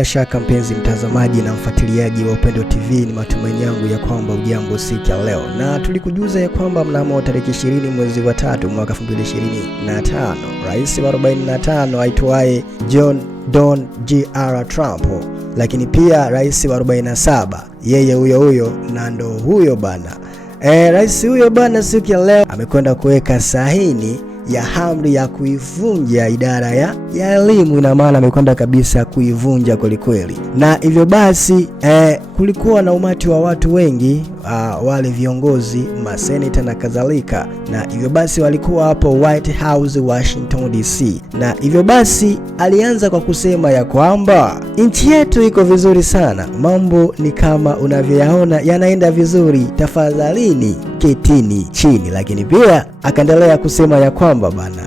Bila shaka mpenzi mtazamaji na mfuatiliaji wa Upendo TV, ni matumaini yangu ya kwamba ujambo siku ya leo, na tulikujuza ya kwamba mnamo tarehe 20 mwezi wa 3 mwaka 2025 rais wa 45 aitwaye John Dr. Trump, lakini pia rais wa 47 yeye huyo na ndo huyo bana. Rais huyo bana siku ya leo amekwenda kuweka sahini ya amri ya kuivunja idara ya elimu. Ina maana amekwenda kabisa kuivunja kweli, na hivyo basi kulikuwa na umati wa watu wengi, wale viongozi, maseneta na kadhalika, na hivyo basi walikuwa hapo White House Washington DC, na hivyo basi alianza kwa kusema ya kwamba nchi yetu iko vizuri sana, mambo ni kama unavyoyaona yanaenda vizuri, tafadhalini ketini chini. Lakini pia akaendelea kusema ya kwamba bana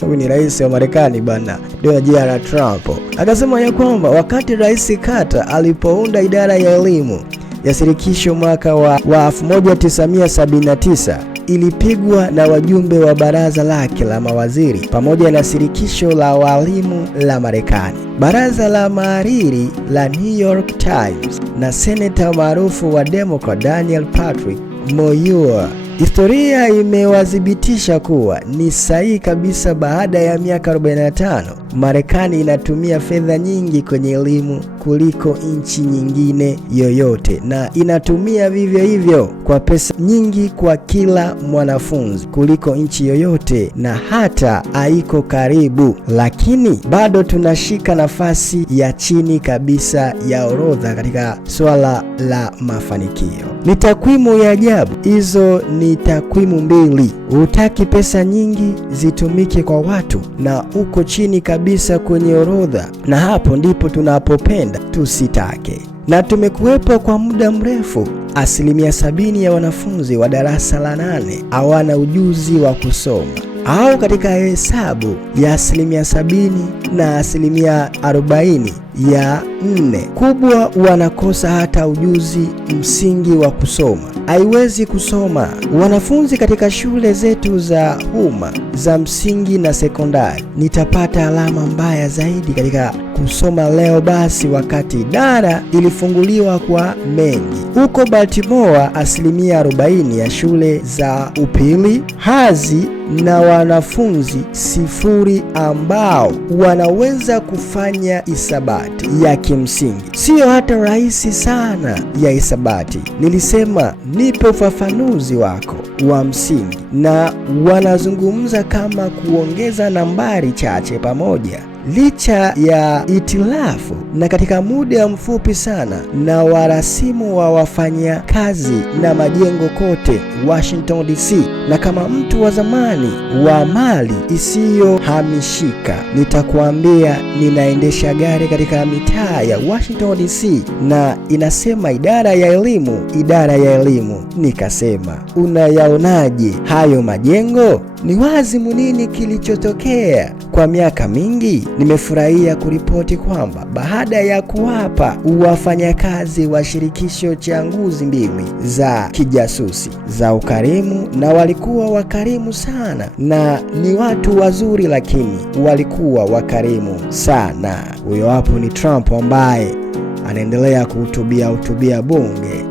huyu ni rais wa Marekani bana, Dr. Trump akasema ya kwamba wakati Rais Carter alipounda idara ya elimu ya shirikisho mwaka wa 1979 ilipigwa na wajumbe wa baraza lake la mawaziri pamoja na shirikisho la walimu la Marekani, baraza la mahariri la New York Times na seneta maarufu wa Democrat Daniel Patrick Moore. Historia imewadhibitisha kuwa ni sahihi kabisa. Baada ya miaka 45 Marekani inatumia fedha nyingi kwenye elimu kuliko nchi nyingine yoyote, na inatumia vivyo hivyo kwa pesa nyingi kwa kila mwanafunzi kuliko nchi yoyote, na hata haiko karibu, lakini bado tunashika nafasi ya chini kabisa ya orodha katika swala la mafanikio. Ni takwimu ya ajabu hizo. Ni takwimu mbili: hutaki pesa nyingi zitumike kwa watu, na uko chini kabisa kwenye orodha, na hapo ndipo tunapopenda tusitake. Na tumekuwepo kwa muda mrefu. 70% ya wanafunzi wa darasa la 8 hawana ujuzi wa kusoma, au katika hesabu ya 70% na 40% ya 4 kubwa wanakosa hata ujuzi msingi wa kusoma. Haiwezi kusoma. Wanafunzi katika shule zetu za umma za msingi na sekondari nitapata alama mbaya zaidi katika kusoma leo basi, wakati idara ilifunguliwa kwa mengi. Huko Baltimore 40% ya shule za upili hazi na wanafunzi 0 ambao wanaweza kufanya hisabati ya kimsingi, sio hata rahisi sana ya hisabati. Nilisema nipe ufafanuzi wako wa msingi, na wanazungumza kama kuongeza nambari chache pamoja. Licha ya itilafu na katika muda mfupi sana na warasimu wa wafanya kazi na majengo kote Washington DC, na kama mtu wa zamani wa mali isiyohamishika nitakuambia, ninaendesha gari katika mitaa ya Washington DC na inasema idara ya elimu. Nikasema, unayaonaje hayo majengo? Ni wazimu nini kilichotokea kwa miaka mingi? Nimefurahia kuripoti kwamba baada ya kuwapa wafanyakazi wa shirikisho changuzi mbili za kijasusi za ukarimu, na walikuwa wakarimu sana na ni watu wazuri, lakini walikuwa wakarimu sana. Huyo hapo ni Trump ambaye anaendelea kuhutubia bunge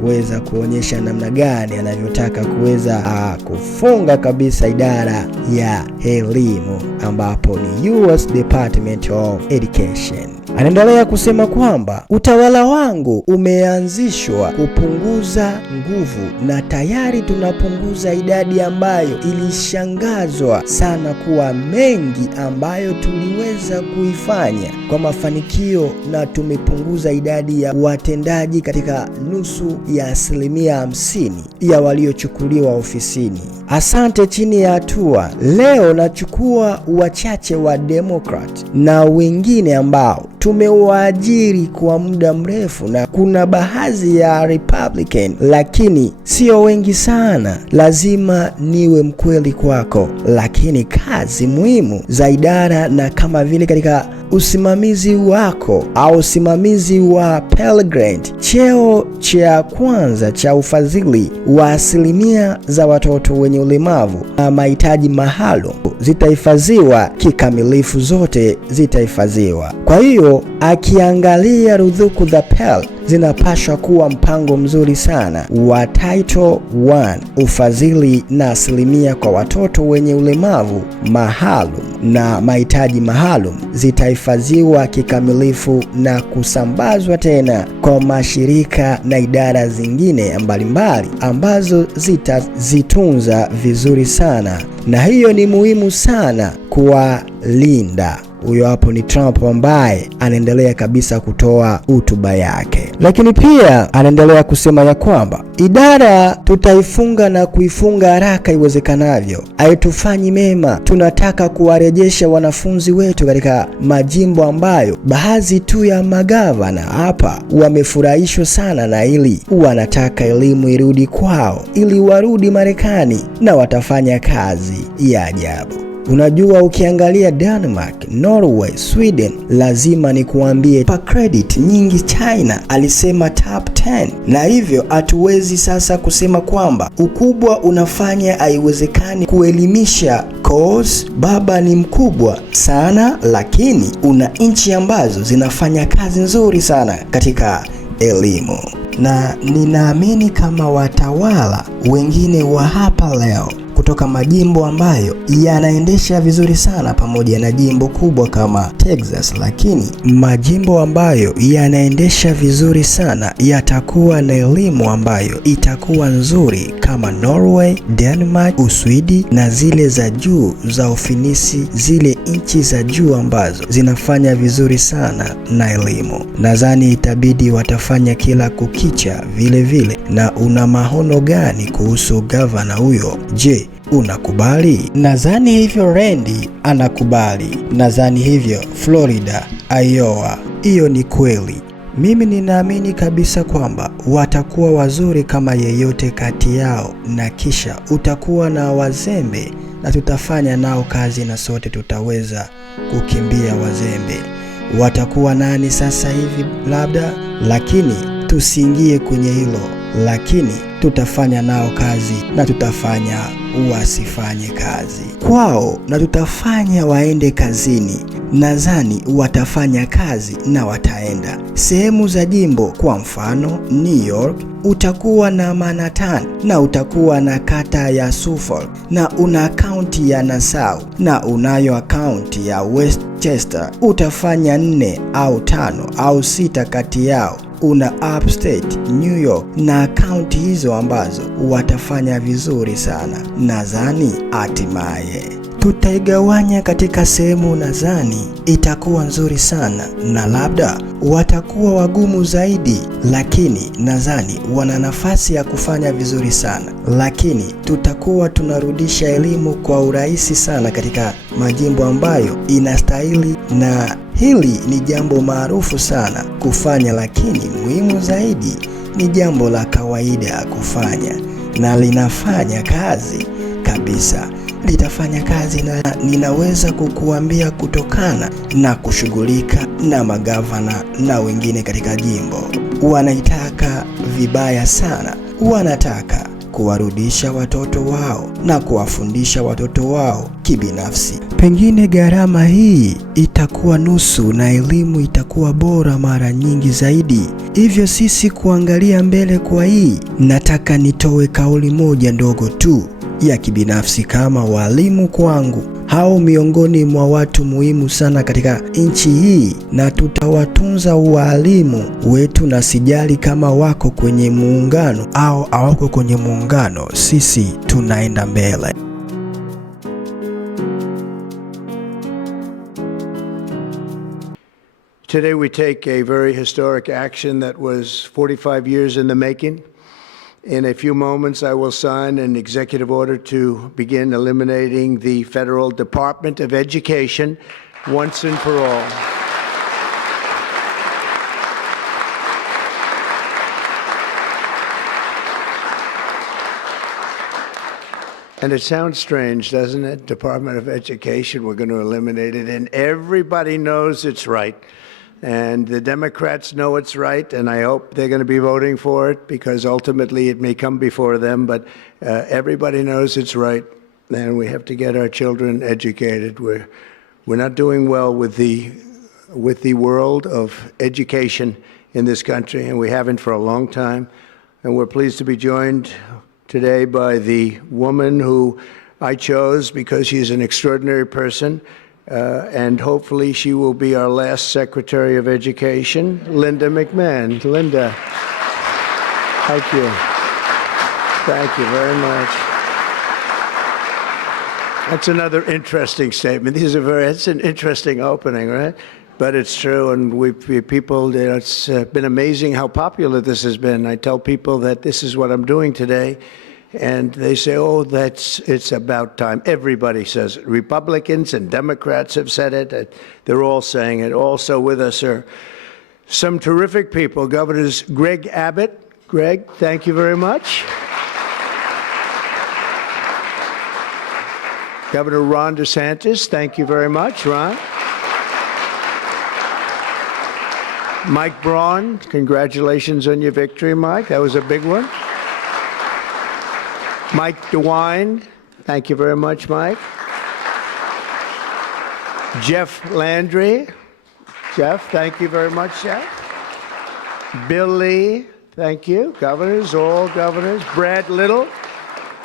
kuweza kuonyesha namna gani anavyotaka kuweza kufunga kabisa idara ya elimu, ambapo ni US Department of Education. Anaendelea kusema kwamba utawala wangu umeanzishwa kupunguza nguvu, na tayari tunapunguza idadi ambayo ilishangazwa sana kuwa mengi ambayo tuliweza kuifanya kwa mafanikio, na tumepunguza idadi ya watendaji katika nusu ya 50% ya waliochukuliwa ofisini. Asante. Chini ya hatua leo nachukua wachache wa Democrat na wengine ambao tumewaajiri kwa muda mrefu, na kuna baadhi ya Republican, lakini sio wengi sana. Lazima niwe mkweli kwako, lakini kazi muhimu za idara na kama vile katika usimamizi wako au usimamizi wa Pell Grant, cheo cha kwanza cha ufadhili wa asilimia za watoto wenye ulemavu na mahitaji maalum zitahifadhiwa kikamilifu, zote zitahifadhiwa. Kwa hiyo akiangalia ruzuku za Pell zinapaswa kuwa mpango mzuri sana wa Title 1, ufadhili na asilimia kwa watoto wenye ulemavu maalum na mahitaji maalum zitahifadhiwa kikamilifu na kusambazwa tena kwa mashirika na idara zingine mbalimbali ambazo zitazitunza vizuri sana, na hiyo ni muhimu sana kuwalinda. Huyo hapo ni Trump ambaye anaendelea kabisa kutoa hotuba yake, lakini pia anaendelea kusema ya kwamba idara tutaifunga na kuifunga haraka iwezekanavyo, haitufanyi mema. Tunataka kuwarejesha wanafunzi wetu katika majimbo ambayo baadhi tu ya magavana hapa wamefurahishwa sana na hili, wanataka elimu irudi kwao ili warudi Marekani na watafanya kazi ya ajabu. Unajua, ukiangalia Denmark, Norway, Sweden, lazima ni kuambie pa credit nyingi China alisema top 10, na hivyo hatuwezi sasa kusema kwamba ukubwa unafanya haiwezekani kuelimisha cause baba ni mkubwa sana, lakini una nchi ambazo zinafanya kazi nzuri sana katika elimu, na ninaamini kama watawala wengine wa hapa leo kutoka majimbo ambayo yanaendesha vizuri sana pamoja na jimbo kubwa kama Texas, lakini majimbo ambayo yanaendesha vizuri sana yatakuwa na elimu ambayo itakuwa nzuri kama Norway, Denmark, Uswidi na zile za juu za Ufinisi, zile nchi za juu ambazo zinafanya vizuri sana na elimu. Nadhani itabidi watafanya kila kukicha vile vile. Na una maono gani kuhusu gavana huyo? Je, unakubali? Nadhani hivyo Randy anakubali. Nadhani hivyo Florida, Iowa. Hiyo ni kweli. Mimi ninaamini kabisa kwamba watakuwa wazuri kama yeyote kati yao, na kisha utakuwa na wazembe na tutafanya nao kazi na sote tutaweza kukimbia wazembe. Watakuwa nani sasa hivi labda, lakini tusiingie kwenye hilo, lakini tutafanya nao kazi na tutafanya wasifanye kazi kwao na tutafanya waende kazini. Nadhani watafanya kazi na wataenda sehemu za jimbo. Kwa mfano New York utakuwa na Manhattan na utakuwa na kata ya Suffolk na una akaunti ya Nassau na unayo akaunti ya Westchester. Utafanya 4 au 5 au 6 kati yao una upstate New York na akaunti hizo ambazo watafanya vizuri sana. Nadhani hatimaye tutaigawanya katika sehemu, nadhani itakuwa nzuri sana, na labda watakuwa wagumu zaidi, lakini nadhani wana nafasi ya kufanya vizuri sana. Lakini tutakuwa tunarudisha elimu kwa urahisi sana katika majimbo ambayo inastahili, na hili ni jambo maarufu sana kufanya, lakini muhimu zaidi ni jambo la kawaida kufanya na linafanya kazi kabisa. Litafanya kazi, na ninaweza kukuambia kutokana na kushughulika na magavana na wengine katika jimbo, wanaitaka vibaya sana. Wanataka kuwarudisha watoto wao na kuwafundisha watoto wao kibinafsi. Pengine gharama hii itakuwa nusu na elimu itakuwa bora mara nyingi zaidi. Hivyo sisi kuangalia mbele kwa hii, nataka nitoe kauli moja ndogo tu ya kibinafsi kama walimu kwangu. Hao miongoni mwa watu muhimu sana katika nchi hii, na tutawatunza walimu wetu, na sijali kama wako kwenye muungano au hawako kwenye muungano, sisi tunaenda mbele. Today we take a very historic action that was 45 years in the making. In a few moments, I will sign an executive order to begin eliminating the Federal Department of Education once and for all. And it sounds strange, doesn't it? Department of Education, we're going to eliminate it. And everybody knows it's right. And the Democrats know it's right, and I hope they're going to be voting for it because ultimately it may come before them. But everybody knows it's right, and we have to get our children educated. We're not doing well with the world of education in this country, and we haven't for a long time. And we're pleased to be joined today by the woman who I chose because she's an extraordinary person, and hopefully she will be our last Secretary of Education, Linda McMahon. Linda, thank you. Thank you very much. That's another interesting statement. It's an interesting opening, right? But it's true, and it's been amazing how popular this has been. I tell people that this is what I'm doing today, and they say, oh, it's about time. Everybody says it. Republicans and Democrats have said it. They're all saying it. Also with us are some terrific people. Governors Greg Abbott. Greg, thank you very much. Governor Ron DeSantis, thank you very much, Ron. Mike Braun, congratulations on your victory, Mike. That was a big one. Mike DeWine, thank you very much, Mike. Jeff Landry. Jeff, thank you very much, Jeff. Bill Lee, thank you. Governors, all governors. Brad Little.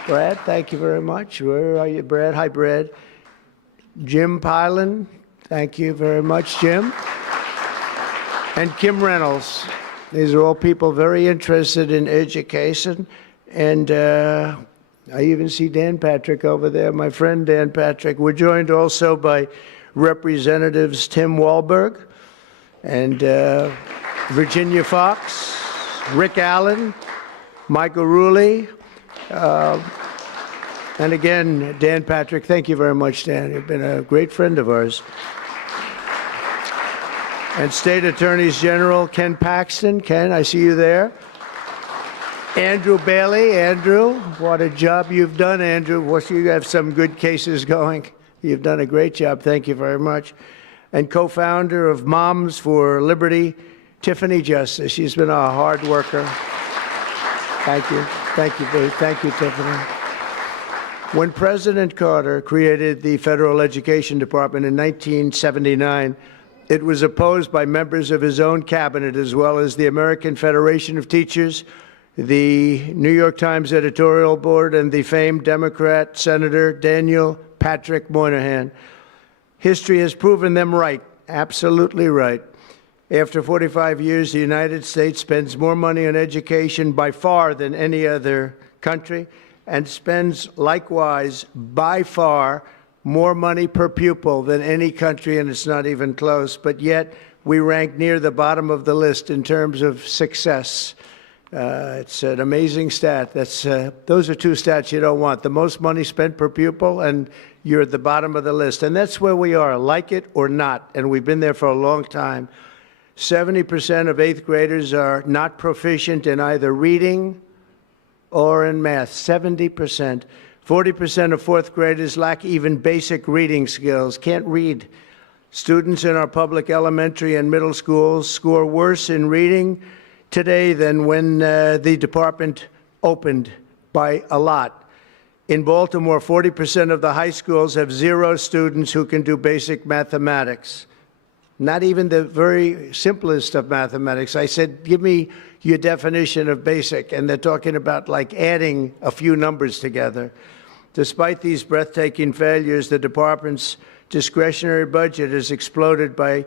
Brad, thank you very much. Where are you, Brad? Hi, Brad. Jim Pylan, thank you very much, Jim. And Kim Reynolds. These are all people very interested in education. And I even see Dan Patrick over there, my friend Dan Patrick. We're joined also by Representatives Tim Walberg and Virginia Fox, Rick Allen, Michael Rulli, and again, Dan Patrick. Thank you very much, Dan. You've been a great friend of ours. And State Attorneys General Ken Paxton. Ken, I see you there. Andrew Bailey. Andrew, what a job you've done, Andrew. You have some good cases going. You've done a great job. Thank you very much. And co-founder of Moms for Liberty, Tiffany Justice. She's been a hard worker. Thank you. Thank you, Babe. Thank you, Tiffany. When President Carter created the Federal Education Department in 1979, it was opposed by members of his own cabinet, as well as the American Federation of Teachers, the New York Times editorial board, and the famed Democrat Senator Daniel Patrick Moynihan. History has proven them right, absolutely right. After 45 years, the United States spends more money on education by far than any other country, and spends likewise by far more money per pupil than any country, and it's not even close. But yet, we rank near the bottom of the list in terms of success. It's an amazing stat. Those are two stats you don't want. The most money spent per pupil, and you're at the bottom of the list. And that's where we are, like it or not, and we've been there for a long time. 70% of 8th graders are not proficient in either reading or in math. 70%. 40% of 4th graders lack even basic reading skills, can't read. Students in our public elementary and middle schools score worse in reading today than when the department opened by a lot. In Baltimore, 40% of the high schools have 0 students who can do basic mathematics. Not even the very simplest of mathematics. I said, give me your definition of basic, and they're talking about like adding a few numbers together. Despite these breathtaking failures, the department's discretionary budget has exploded by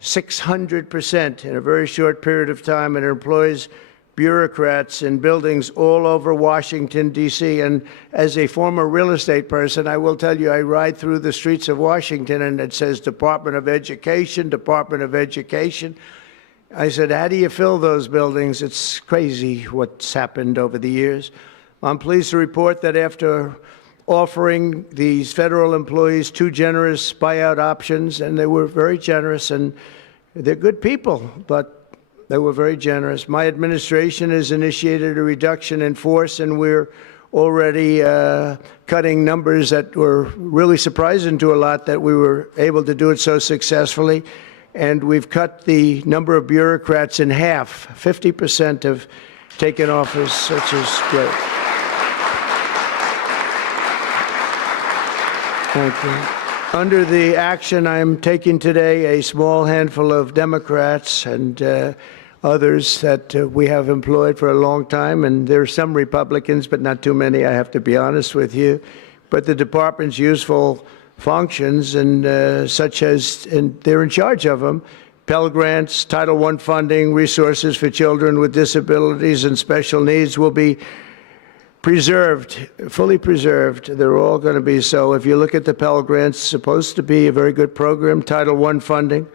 600% in a very short period of time, and it employs bureaucrats in buildings all over Washington, D.C. And as a former real estate person, I will tell you, I ride through the streets of Washington, and it says Department of Education, Department of Education. I said, how do you fill those buildings? It's crazy what's happened over the years. I'm pleased to report that after offering these federal employees 2 generous buyout options, and they were very generous, and they're good people, but they were very generous. My administration has initiated a reduction in force, and we're already cutting numbers that were really surprising to a lot, that we were able to do it so successfully. And we've cut the number of bureaucrats in half. 50% have taken office, which is great. Thank you. Under the action I'm taking today, a small handful of Democrats and others that we have employed for a long time, and there are some Republicans, but not too many, I have to be honest with you. But the department's useful functions, and such as, and they're in charge of them, Pell Grants, Title I funding, resources for children with disabilities and special needs will be preserved, fully preserved. They're all going to be so. If you look at the Pell Grants, it's supposed to be a very good program, Title I funding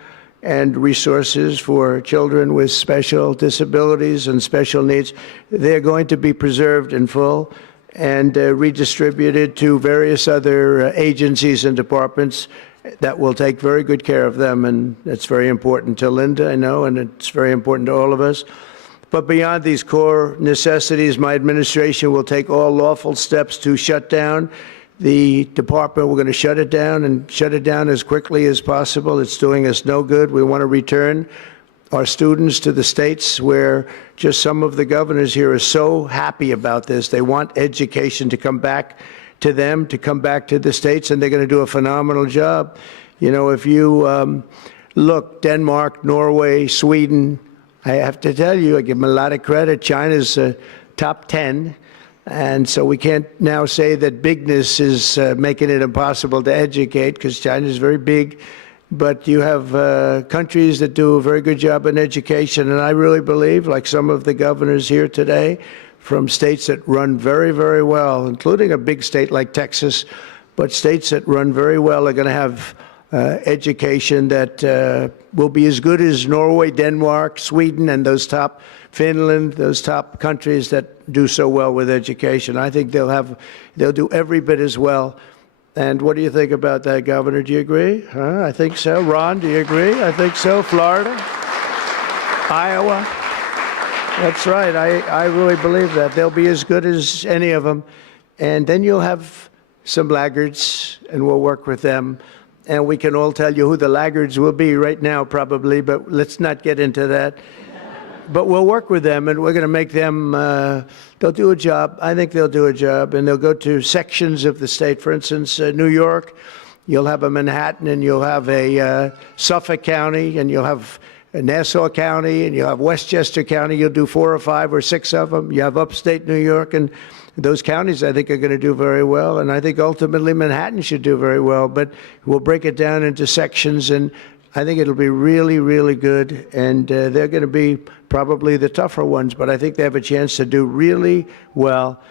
and resources for children with special disabilities and special needs. They're going to be preserved in full and redistributed to various other agencies and departments that will take very good care of them. And it's very important to Linda, I know, and it's very important to all of us. But beyond these core necessities, my administration will take all lawful steps to shut down the department. We're going to shut it down and shut it down as quickly as possible. It's doing us no good. We want to return our students to the states where just some of the governors here are so happy about this. They want education to come back to them, to come back to the states, and they're going to do a phenomenal job. You know, if you look, Denmark, Norway, Sweden, I have to tell you, I give them a lot of credit. China's top 10. And so we can't now say that bigness is making it impossible to educate, because China is very big. But you have countries that do a very good job in education. And I really believe, like some of the governors here today, from states that run very, very well, including a big state like Texas, but states that run very well are going to have education that will be as good as Norway, Denmark, Sweden, and those top, Finland, those top countries that do so well with education. I think they'll do every bit as well. And what do you think about that, Governor? Do you agree? Huh? I think so. Ron, do you agree? I think so. Florida? Iowa? That's right. I really believe that. They'll be as good as any of them. And then you'll have some laggards, and we'll work with them. And we can all tell you who the laggards will be right now, probably, but let's not get into that. But we'll work with them, and we're going to make them, they'll do a job. I think they'll do a job, and they'll go to sections of the state. For instance, New York, you'll have a Manhattan, and you'll have a Suffolk County, and you'll have Nassau County, and you'll have Westchester County. You'll do 4 or 5 or 6 of them. You have upstate New York, and those counties, I think, are going to do very well. And I think ultimately Manhattan should do very well. But we'll break it down into sections, and I think it'll be really, really good. And they're going to be probably the tougher ones, but I think they have a chance to do really well.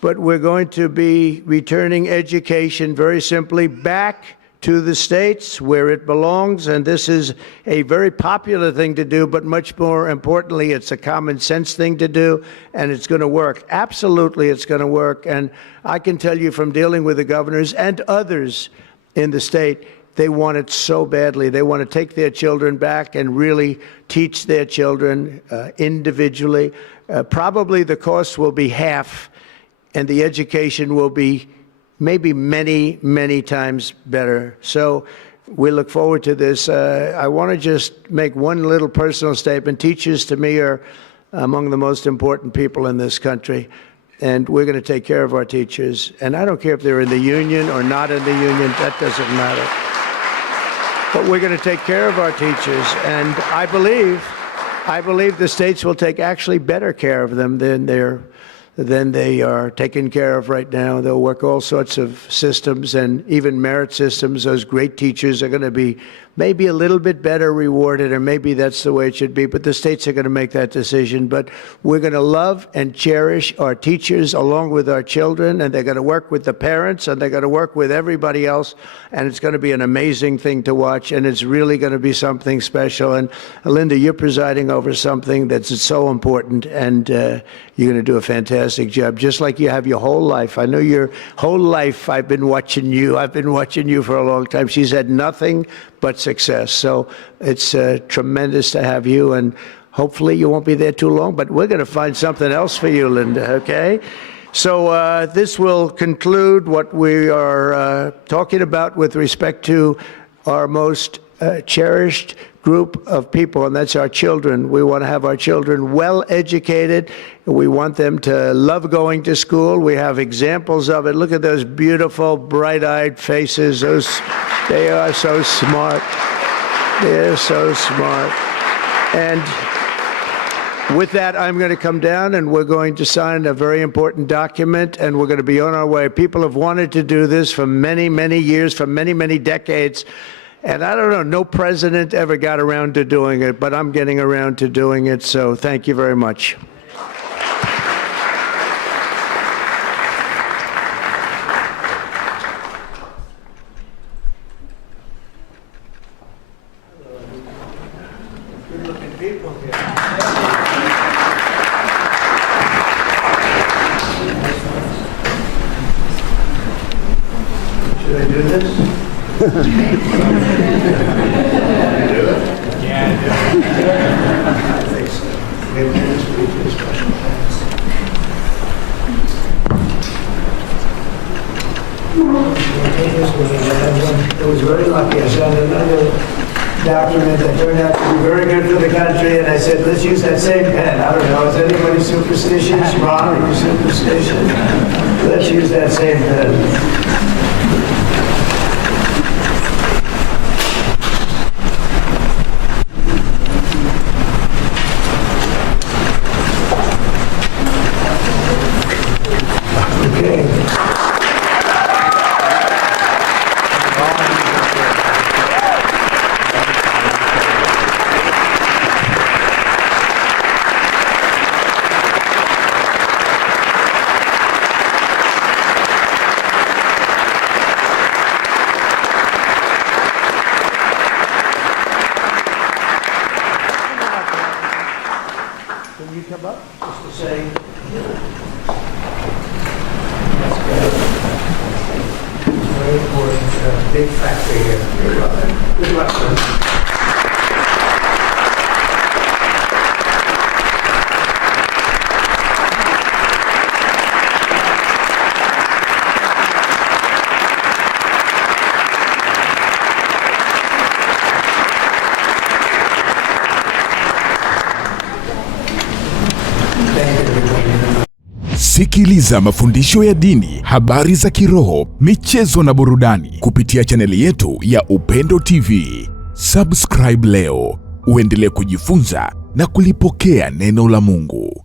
But we're going to be returning education, very simply, back to the states where it belongs. And this is a very popular thing to do, but much more importantly, it's a common sense thing to do, and it's going to work. Absolutely, it's going to work. And I can tell you from dealing with the governors and others in the state, they want it so badly. They want to take their children back and really teach their children individually. Probably the cost will be half, and the education will be maybe many, many times better. So we look forward to this. I want to just make one little personal statement. Teachers, to me, are among the most important people in this country, and we're going to take care of our teachers. And I don't care if they're in the union or not in the union. That doesn't matter. But we're going to take care of our teachers, and I believe the states will take actually better care of them than they are taken care of right now. They'll work all sorts of systems and even merit systems. Those great teachers are going to be maybe a little bit better rewarded, or maybe that's the way it should be, but the states are going to make that decision. But we're going to love and cherish our teachers along with our children, and they're going to work with the parents, and they're going to work with everybody else, and it's going to be an amazing thing to watch, and it's really going to be something special. And Linda, you're presiding over something that's so important, and you're going to do a fantastic job, just like you have your whole life. I know your whole life I've been watching you. I've been watching you for a long time. She's had nothing but success. So it's tremendous to have you, and hopefully you won't be there too long, but we're going to find something else for you, Linda, okay? So this will conclude what we are talking about with respect to our most cherished group of people, and that's our children. We want to have our children well educated. We want them to love going to school. We have examples of it. Look at those beautiful, bright-eyed faces. They are so smart. They're so smart. And with that, I'm going to come down and we're going to sign a very important document, and we're going to be on our way. People have wanted to do this for many, many years, for many, many decades. And I don't know, no president ever got around to doing it, but I'm getting around to doing it, so thank you very much. Good-looking people here. Should I do this? It was very lucky. I signed another document that turned out to be very good for the country, and I said, let's use that same pen. I don't know, is anybody superstitious? Ron, are you superstitious? Let's use that same pen. Big factor here. Good luck, sir. Sikiliza mafundisho ya dini, habari za kiroho, michezo na burudani kupitia chaneli yetu ya Upendo TV. Subscribe leo, uendelee kujifunza na kulipokea neno la Mungu.